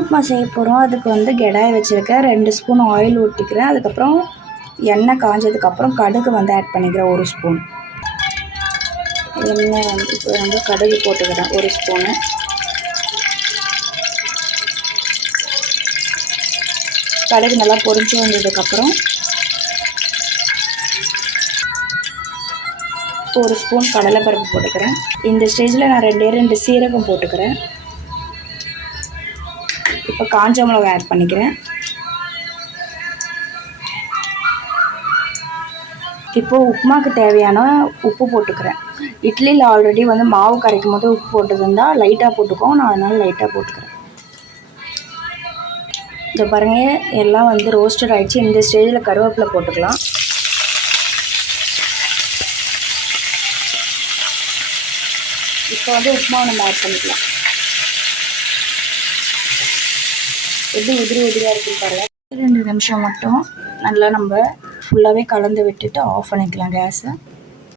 உப்புமா செய்ய போகிறோம். அதுக்கு வந்து கெடாய் வச்சுருக்கேன். 2 ஸ்பூன் ஆயில் ஊற்றிக்கிறேன். அதுக்கப்புறம் எண்ணெய் காஞ்சதுக்கப்புறம் கடுகு வந்து ஆட் பண்ணிக்கிறேன் 1 ஸ்பூன். எண்ணெய் வந்து இப்போ வந்து கடுகு போட்டுக்கிறேன் 1 ஸ்பூனு. கடுகு நல்லா பொரிஞ்சு வந்ததுக்கப்புறம் 1 ஸ்பூன் கடலைப்பருப்பு போட்டுக்கிறேன். இந்த ஸ்டேஜில் நான் 2 சீரகம் போட்டுக்கிறேன். இப்போ காஞ்ச மிளகா ஆட் பண்ணிக்கிறேன். இப்போது உப்புமாவுக்கு தேவையான உப்பு போட்டுக்கிறேன். இட்லியில் ஆல்ரெடி வந்து மாவு கரைக்கும் போது உப்பு போட்டுருந்தால் லைட்டாக போட்டுக்கோம். நான் அதனால் லைட்டாக போட்டுக்கிறேன். இதை பாருங்கள், எல்லாம் வந்து ரோஸ்டட் ஆகிடுச்சு. இந்த ஸ்டேஜில் கருவேப்பிலை போட்டுக்கலாம். இப்போ வந்து உப்புமாவை நம்ம ஆட் பண்ணிக்கலாம். எப்படி உதிரியாக இருக்குன்னு பாருங்கள். 2 நிமிஷம் மட்டும் நல்லா நம்ம ஃபுல்லாகவே கலந்து விட்டுட்டு ஆஃப் பண்ணிக்கலாம் கேஸை.